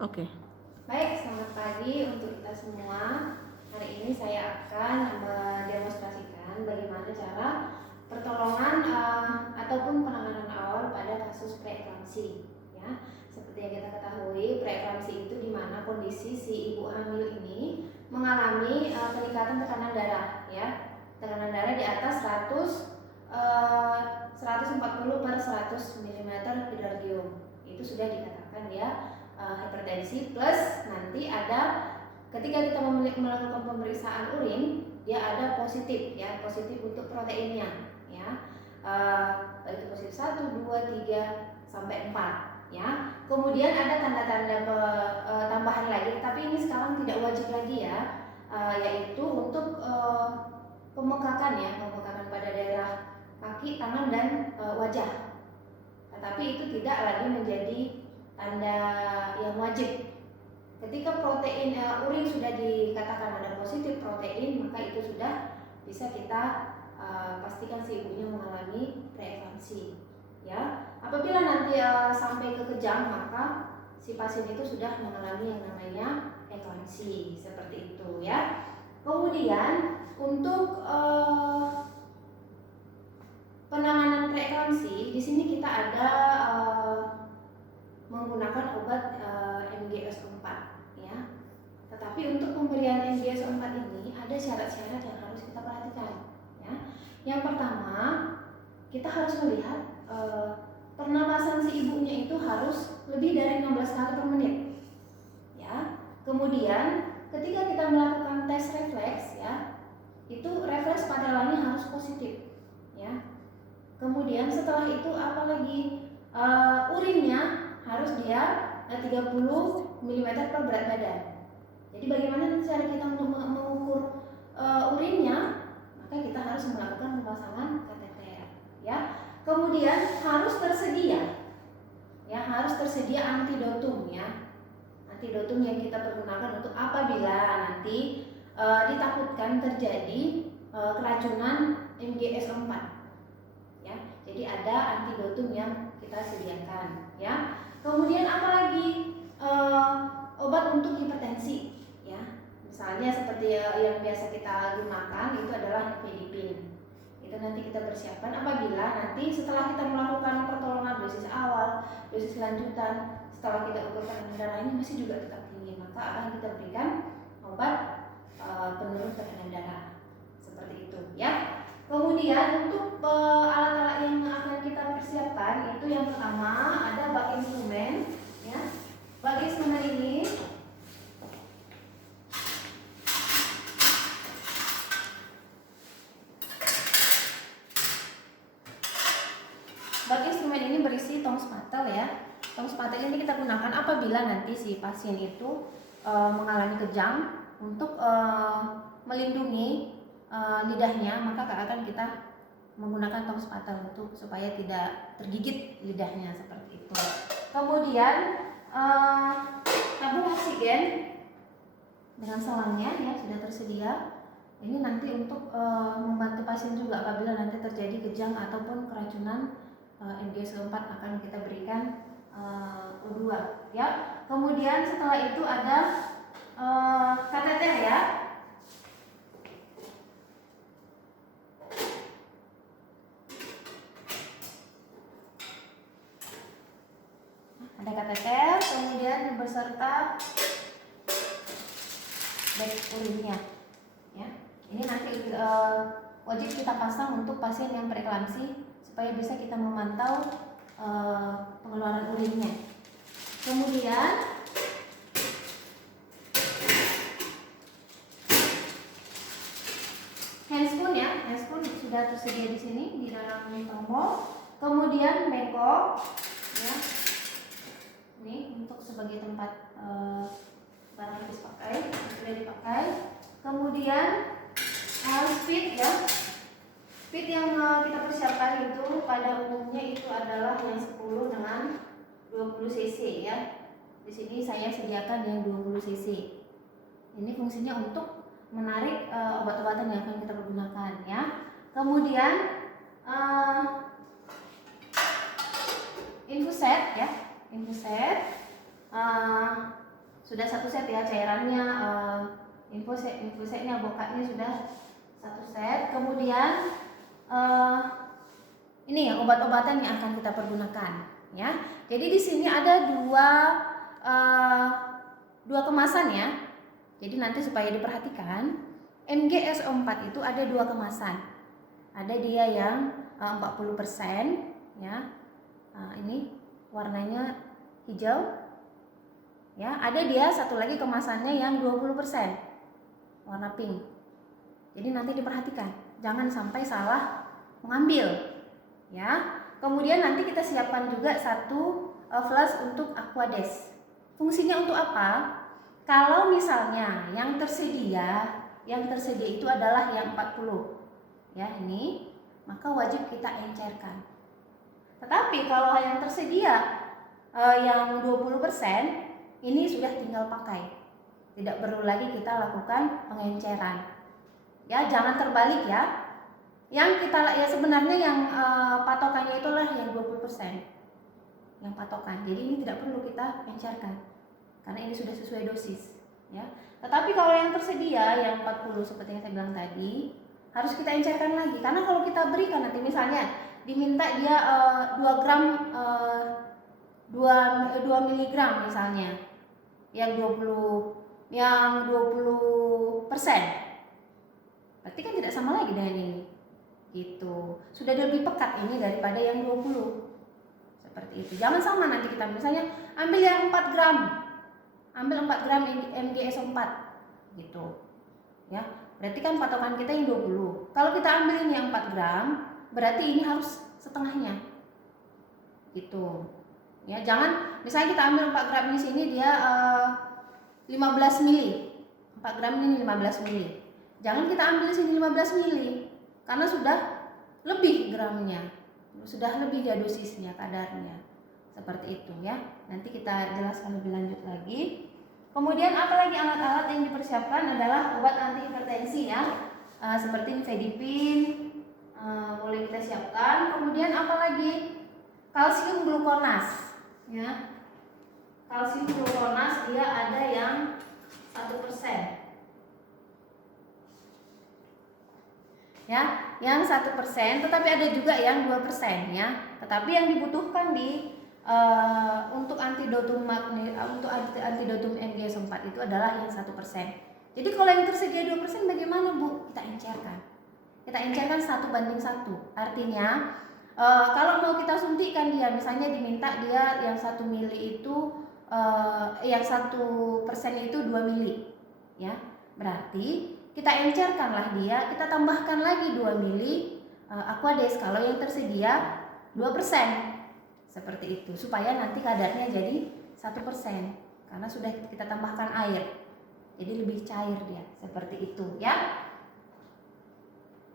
Oke. Baik, selamat pagi untuk kita semua. Hari ini saya akan mendemonstrasikan bagaimana cara pertolongan ataupun penanganan awal pada kasus preeklamsi. Ya, seperti yang kita ketahui, preeklamsi itu di mana kondisi si ibu hamil ini mengalami peningkatan tekanan darah. Ya, tekanan darah di atas 140 per 100 mm hidrardium. Itu sudah dikatakan ya hipertensi, plus nanti ada ketika kita melakukan pemeriksaan urin dia ada positif ya, positif untuk proteinnya ya, itu positif 1, 2, 3 sampai 4 ya. Kemudian ada tanda-tanda tambahan lagi, tapi ini sekarang tidak wajib lagi ya, yaitu untuk pemekakan ya, pemekakan pada daerah kaki, tangan dan wajah. Tetapi itu tidak lagi menjadi tanda yang wajib. Ketika protein urin sudah dikatakan ada positif protein, maka itu sudah bisa kita pastikan si ibunya mengalami preeklamsi. Ya, apabila nanti sampai ke kejang, maka si pasien itu sudah mengalami yang namanya eklamsi seperti itu ya. Kemudian untuk penanganan preeklamsi di sini kita ada menggunakan obat MGS4 ya. Tetapi untuk pemberian MGS4 ini ada syarat-syarat yang harus kita perhatikan ya. Yang pertama, kita harus melihat pernapasan si ibunya itu harus lebih dari 16 kali per menit ya. Kemudian ketika kita melakukan tes refleks ya, itu refleks pada lainnya harus positif ya. Kemudian setelah itu apalagi urinnya harus dia 30 mm per berat badan. Jadi bagaimana cara kita untuk mengukur urinnya? Maka kita harus melakukan pemasangan kateter ya. Kemudian harus tersedia ya, harus tersedia antidotum ya. Antidotum yang kita pergunakan untuk apabila nanti ditakutkan terjadi keracunan MGS4 ya. Jadi ada antidotum yang kita sediakan ya. Kemudian apalagi obat untuk hipertensi ya. Misalnya seperti yang biasa kita gunakan itu adalah nifedipin. Itu nanti kita persiapkan apabila nanti setelah kita melakukan pertolongan dosis awal, dosis lanjutan, setelah kita ukur tekanan darah ini masih juga tetap tinggi, maka akan kita berikan obat penurun tekanan darah seperti itu ya. Kemudian untuk alat-alat yang akan kita persiapkan itu yang pertama ada bak instrumen ya. Bak instrumen ini berisi tong spatel ya. Tong spatel ini kita gunakan apabila nanti si pasien itu mengalami kejang untuk melindungi lidahnya, maka akan kita menggunakan tong spatel untuk supaya tidak tergigit lidahnya seperti itu. Kemudian tabung oksigen dengan selangnya ya sudah tersedia. Ini nanti untuk membantu pasien juga apabila nanti terjadi kejang ataupun keracunan MGS4 akan kita berikan O2 ya. Kemudian setelah itu ada kateter ya. Ada kateter, kemudian beserta bag urinnya ya. Ini nanti wajib kita pasang untuk pasien yang preeklamsi supaya bisa kita memantau pengeluaran urinnya. Kemudian handspoon ya, handspoon sudah tersedia di sini di dalam tombol. Kemudian bengkok ya. Ini untuk sebagai tempat barang habis pakai, sudah dipakai. Kemudian speed ya. Speed yang kita persiapkan itu pada umumnya itu adalah yang 10 dengan 20 cc ya. Di sini saya sediakan yang 20 cc. Ini fungsinya untuk menarik obat-obatan yang akan kita gunakan ya. Kemudian infuset ya, infuset sudah 1 set ya cairannya, infusetnya, bokaknya sudah 1 set. Kemudian ini ya obat-obatan yang akan kita pergunakan ya. Jadi di sini ada dua kemasan ya. Jadi nanti supaya diperhatikan, MGSO4 itu ada 2 kemasan. Ada dia yang 40% ya. Ini warnanya hijau. Ya, ada dia satu lagi kemasannya yang 20% warna pink. Jadi nanti diperhatikan, jangan sampai salah mengambil ya. Kemudian nanti kita siapkan juga 1 flash untuk Aquades. Fungsinya untuk apa? Kalau misalnya yang tersedia itu adalah yang 40 ya ini, maka wajib kita encerkan. Tetapi kalau yang tersedia yang 20%, ini sudah tinggal pakai, tidak perlu lagi kita lakukan pengenceran ya. Jangan terbalik ya. Yang kita ya sebenarnya yang patokannya itulah yang 20% yang patokan. Jadi ini tidak perlu kita encerkan karena ini sudah sesuai dosis ya. Tetapi kalau yang tersedia yang 40 seperti yang saya bilang tadi, harus kita encerkan lagi. Karena kalau kita berikan nanti misalnya diminta dia 2 gram 2 mg misalnya, yang 20%, berarti kan tidak sama lagi dengan ini gitu. Sudah lebih pekat ini daripada yang 20, seperti itu. Jangan sama nanti kita misalnya ambil yang 4 gram, ambil 4 gram MGSO4 gitu ya. Berarti kan patokan kita yang 20. Kalau kita ambil ini yang 4 gram, berarti ini harus setengahnya gitu ya. Jangan misalnya kita ambil 4 gram di sini dia 15 mili, 4 gram ini 15 mili. Jangan kita ambil di sini 15 mili karena sudah lebih gramnya, sudah lebih dia dosisnya, kadarnya. Seperti itu ya. Nanti kita jelaskan lebih lanjut lagi. Kemudian apalagi alat-alat yang dipersiapkan adalah obat anti hipertensi ya. Seperti nifedipin boleh kita siapkan. Kemudian apalagi kalsium glukonas ya. Kalsium glukonas dia ada yang 1% ya, yang 1%, tetapi ada juga yang 2% ya. Tetapi yang dibutuhkan untuk antidotum MGSO4 itu adalah yang 1%. Jadi kalau yang tersedia 2% bagaimana Bu? Kita encerkan. Kita encerkan 1:1. Artinya kalau mau kita suntikkan dia, misalnya diminta dia yang 1 mili itu yang 1% itu 2 mili ya. Berarti kita encerkanlah dia, kita tambahkan lagi 2 mili Aquades kalau yang tersedia 2%. Seperti itu, supaya nanti kadarnya jadi 1% karena sudah kita tambahkan air. Jadi lebih cair dia, seperti itu ya.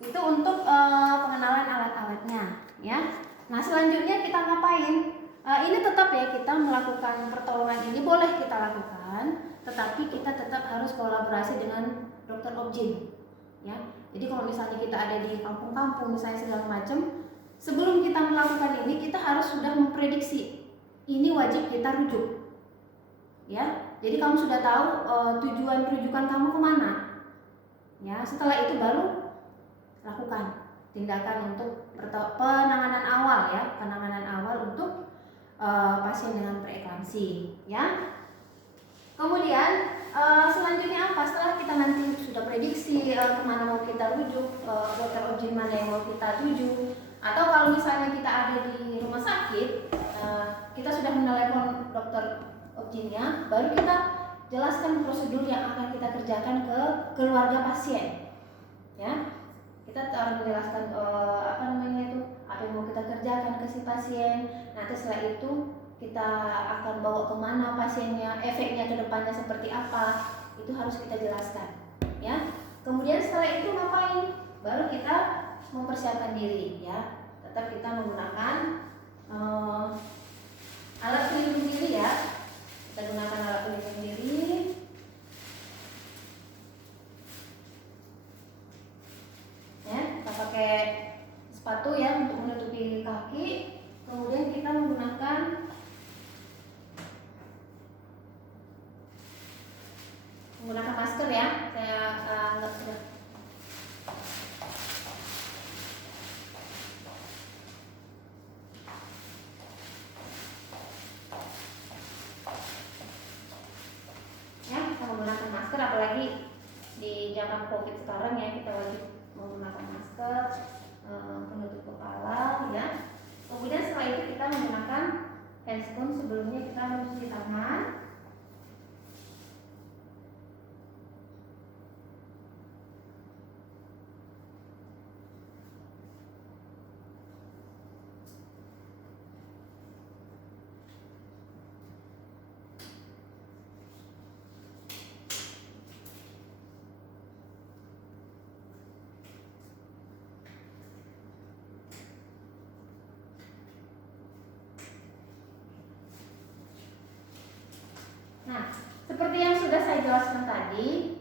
Itu untuk pengenalan alat-alatnya ya. Nah, selanjutnya kita ngapain? Ini tetap ya, kita melakukan pertolongan ini boleh kita lakukan, tetapi kita tetap harus kolaborasi dengan dokter objin ya. Jadi kalau misalnya kita ada di kampung-kampung misalnya segala macam, sebelum kita melakukan ini kita harus sudah memprediksi ini wajib kita rujuk ya. Jadi kamu sudah tahu tujuan rujukan kamu kemana ya. Setelah itu baru lakukan tindakan untuk penanganan awal ya, penanganan awal untuk pasien dengan preeklamsi ya. Kemudian selanjutnya apa? Setelah kita nanti sudah prediksi kemana mau kita rujuk, dokter objin mana yang mau kita tuju, atau kalau misalnya kita ada di rumah sakit, kita sudah menelepon dokter objinnya, baru kita jelaskan prosedur yang akan kita kerjakan ke keluarga pasien ya. Kita harus menjelaskan apa yang mau kita kerjakan ke si pasien. Nanti setelah itu kita akan bawa kemana pasiennya, efeknya ke depannya seperti apa, itu harus kita jelaskan ya. Kemudian setelah itu ngapain? Baru kita mempersiapkan diri ya. Tetap kita menggunakan alat pelindung diri ya. Kita gunakan alat pelindung diri. Ya, kita pakai sepatu ya untuk menutupi kaki. Kemudian kita menggunakan menggunakan masker ya. Saya nggak sudah. Ya, kita menggunakan masker, apalagi di zaman COVID sekarang ya, kita wajib menggunakan masker, penutup kepala ya. Kemudian setelah itu kita menggunakan hand spoon. Sebelumnya kita mencuci tangan. Nah, seperti yang sudah saya jelaskan tadi,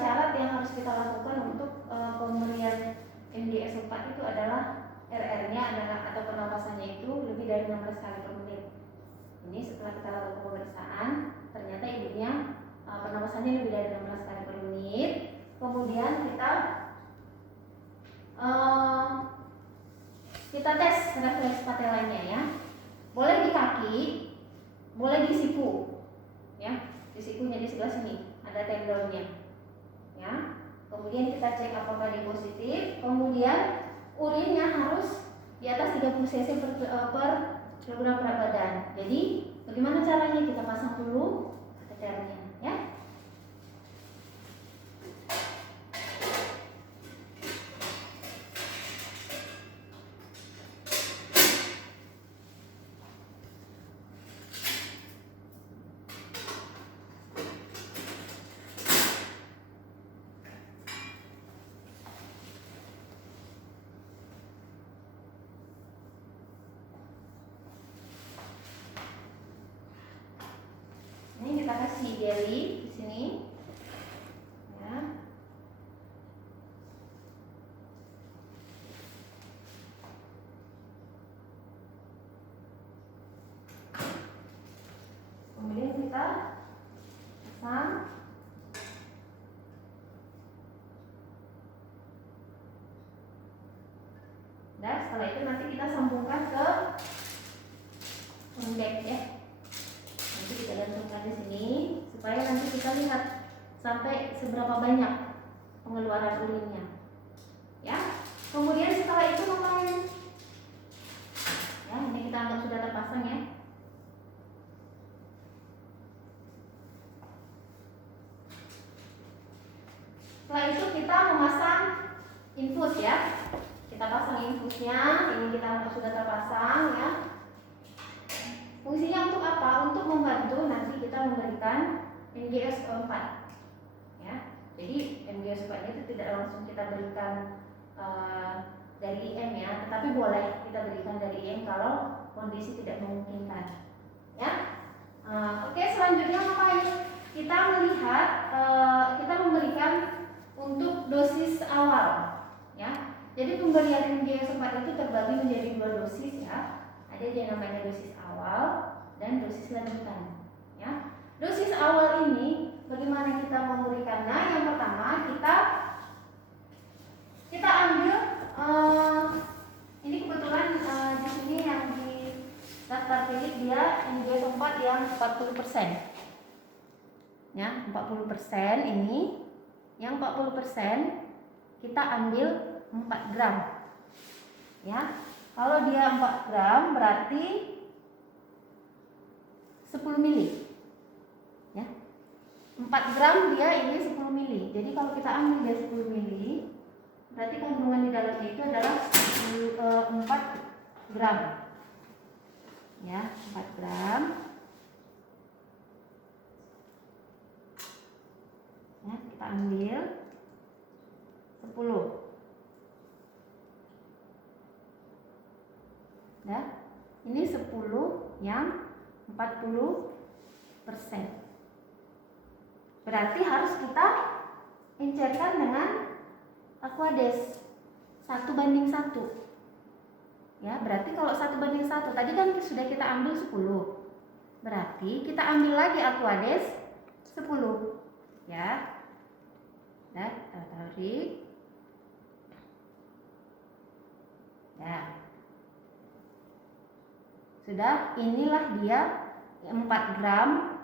syarat yang harus kita lakukan untuk pemberian MGS 4 itu adalah RR-nya adalah atau pernapasannya itu lebih dari 16 kali per menit. Ini setelah kita lakukan pemeriksaan, ternyata ibunya pernapasannya lebih dari 16 kali per menit. Kemudian kita tes refleks patelanya ya. Boleh di kaki, boleh di siku. Ya, di sikunya di sebelah sini ada tendonnya ya. Kemudian kita cek apakah dia positif. Kemudian urinnya harus di atas 30 cc per kilogram berat badan. Jadi bagaimana caranya? Kita pasang dulu kateternya ya. Ini kita kasih jeli di sini, ya. Kemudian kita pasang. Dan setelah itu nanti kita sambungkan ke pendek ya. Nanti kita gantungkan di sini supaya nanti kita lihat sampai seberapa banyak pengeluaran urinnya. Ya. Kemudian setelah itu ngapain? Ya, ini kita anggap sudah terpasang ya. Setelah itu kita memasang infus ya. Kita pasang infusnya, ini kita anggap sudah terpasang ya. Fungsinya untuk apa? Untuk membantu nanti kita memberikan MGS 4 ya. Jadi MGS 4 itu tidak langsung kita berikan dari IM ya, tetapi boleh kita berikan dari IM kalau kondisi tidak memungkinkan ya. Oke, selanjutnya ngapain? Kita melihat, kita memberikan untuk dosis awal ya. Jadi pemberian MGS 4 itu terbagi menjadi 2 dosis ya. Ada yang namanya dosis awal dan dosis lanjutan ya. Dosis awal ini bagaimana kita memberikannya? Yang pertama kita ambil ini kebetulan di sini yang di daftar pilih dia MGS 4 yang 40% ya, 40% ini. Yang 40% kita ambil 4 gram ya. Kalau dia 4 gram berarti 10 mili ya. 4 gram dia ini 10 mili. Jadi kalau kita ambil dia 10 mili, berarti kandungan di dalamnya itu adalah 4 gram ya, 4 gram ya. Kita ambil 10 ya. Ini 10 yang 40%. Berarti harus kita encerkan dengan Aquades 1:1 ya. Berarti kalau 1:1 tadi kan sudah kita ambil 10, berarti kita ambil lagi Aquades 10 ya. Dan tarik. Ya. Sudah, inilah dia 4 gram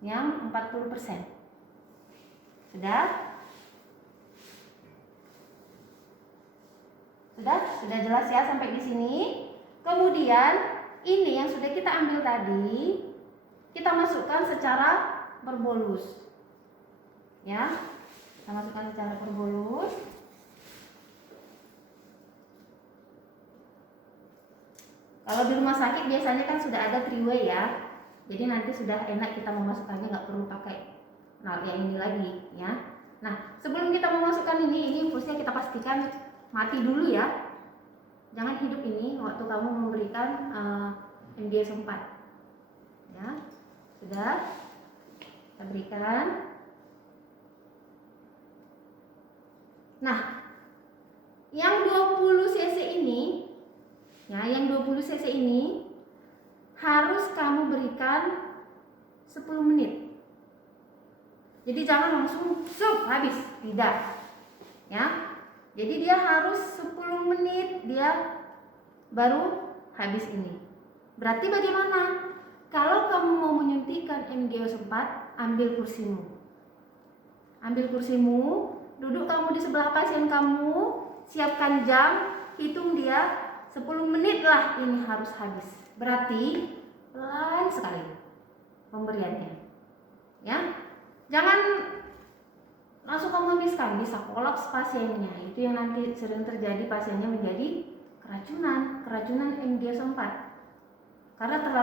yang 40%. Sudah? Sudah jelas ya sampai di sini. Kemudian ini yang sudah kita ambil tadi kita masukkan secara berbolus. Ya. Kita masukkan secara berbolus. Kalau di rumah sakit biasanya kan sudah ada 3-way ya. Jadi nanti sudah enak kita memasukkannya, nggak perlu pakai yang ini lagi ya. Nah, sebelum kita memasukkan ini infusnya kita pastikan mati dulu ya. Jangan hidup ini waktu kamu memberikan MGS 4. Ya. Sudah. Kita berikan. Nah, yang 20 cc ini ya, yang 20 cc ini harus kamu berikan 10 menit. Jadi jangan langsung habis, tidak. Ya. Jadi dia harus 10 menit dia baru habis ini. Berarti bagaimana? Kalau kamu mau menyuntikkan MGS 4, ambil kursimu. Ambil kursimu, duduk kamu di sebelah pasien kamu, siapkan jam, hitung dia 10 menit lah ini harus habis. Berarti pelan sekali pemberiannya. Ya. Jangan langsung kamu habiskan, bisa kolaps pasiennya. Itu yang nanti sering terjadi, pasiennya menjadi keracunan MGS 4. Karena terlalu